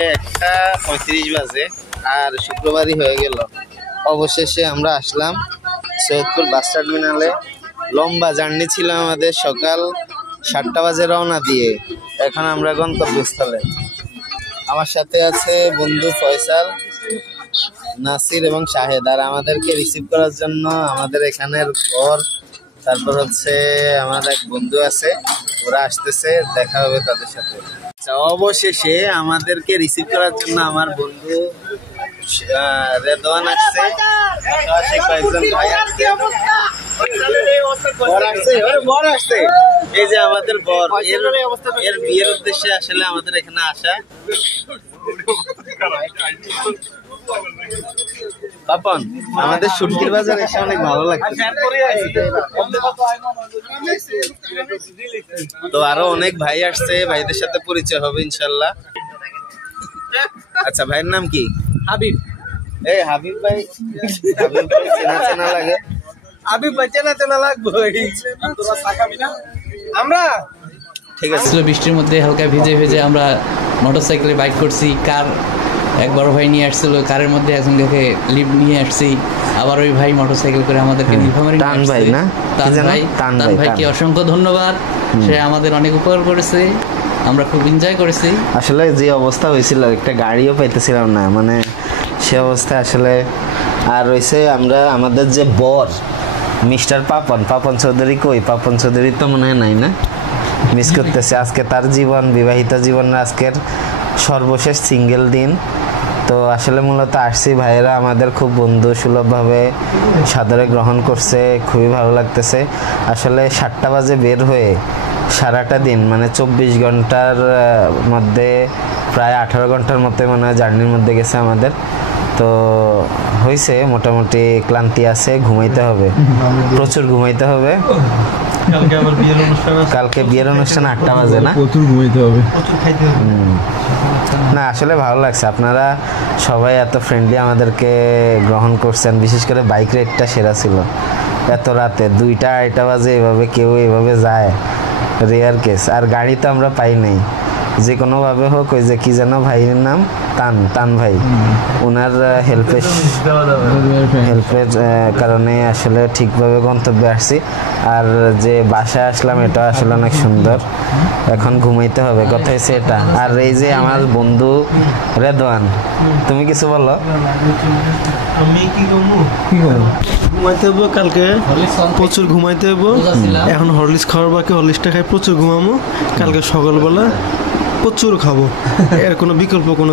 1:35 বাজে আর শুক্রবারই হয়ে গেল। অবশেষে আমরা আসলাম সৈয়দপুর বাস টার্মিনালে। লম্বা জার্নি ছিল আমাদের, সকাল 7টা বাজে রওনা দিয়ে এখন আমরা গন্তব্যস্থলে। আমার সাথে আছে বন্ধু ফয়সাল, নাসির এবং শাহেদ। আর আমাদেরকে রিসিভ করার জন্য আমাদের এখানের ঘর, তারপর হচ্ছে আমার এক বন্ধু আছে, ওরা আসতেছে, দেখা হবে তাদের সাথে। অবশেষে আমাদেরকে রিসিভ করার জন্য আমার বন্ধু রেদওয়ান আসছে, কয়েকজন ভাই আসছে, বর আসছে। এই যে আমাদের বর, এর বিয়ের উদ্দেশ্যে আসলে আমাদের এখানে আসা। পাপন, আমাদের সুটকির বাজার এসে অনেক ভালো লাগছে। তো আরো অনেক ভাই আসছে, ভাইদের সাথে পরিচয় হবে ইনশাল্লাহ। আচ্ছা, ভাইয়ের নাম কি? হাবিব। এই হাবিব ভাই, হাবিব ভাই চেনা চেনা লাগে। হাবিব ভাই চেনা চেনা লাগবে আমরা। ঠিক আছে। বৃষ্টির মধ্যে হালকা ভিজে ভিজে আমরা মোটরসাইকেলে বাইক করছি। কার এক বড় ভাই নিয়ে আসছিল, কারের মধ্যে একজনকে লিফট নিয়ে আসছি। আবার ওই ভাই মোটরসাইকেল করে আমাদেরকে নীলফামারী নিয়ে আসছে। তান ভাইকে অসংখ্য ধন্যবাদ, সে আমাদের অনেক উপকার করেছে, আমরা খুব এনজয় করেছি। আসলে যে অবস্থা হয়েছিল, একটা গাড়িও পাইতেছিলাম না, মানে সে অবস্থা আসলে। আর রয়েছে আমরা আমাদের যে বর মিস্টার পাপন চৌধুরী, কই পাপন চৌধুরী তো মনে হয় নাই না, মিস করতেছে। আজকে তার জীবন, বিবাহিত জীবনের আজকের সর্বশেষ সিঙ্গেল দিন। তো আসলে মূলত আসছি, ভাইয়েরা আমাদের খুব বন্ধু সুলভভাবে সাদরে গ্রহণ করছে, খুবই ভালো লাগতেছে। আসলে 7টা বাজে বের হয়ে সারাটা দিন, মানে 24 ঘন্টার মধ্যে প্রায় 18 ঘন্টার মতো মানে জার্নির মধ্যে গেছে আমাদের। তো হয়েছে মোটামুটি, ক্লান্তি আছে, ঘুমাইতে হবে, প্রচুর ঘুমাইতে হবে। কালকে বিয়ের অনুষ্ঠান 8টা বাজে না, প্রচুর ঘুমাইতে হবে, না আসলে ভালো লাগছে। আপনারা সবাই এত ফ্রেন্ডলি আমাদেরকে গ্রহণ করছেন, বিশেষ করে বাইক রাইডটা সেরা ছিল। এত রাতে 2টা 2:30 বাজে এভাবে কেউ এভাবে যায়, রেয়ার কেস। আর গাড়ি তো আমরা পাই নাই, যে কোনোভাবে হোক। ওই যে কি যেন ভাইয়ের নাম, তান ভাই, ওনার হেল্পের কারণে আসলে ঠিকভাবে গন্তব্যে আসছি। আর যে বাসায় আসলাম এটা আসলে অনেক সুন্দর। এখন ঘুমাইতে হবে, কথা হয়েছে এটা। আর এই যে আমার বন্ধু রেদওয়ান, তুমি কিছু বলো। আমি কি করবো, ঘুমাইতে হবো, কালকে প্রচুর ঘুমাইতে হবো। এখন হরলিক্স খাওয়ার বাকি, হরলিক্সটা খাই, প্রচুর ঘুমাবো। কালকে সকালবেলা প্রচুর খাবো, এর কোনো বিকল্প কোনো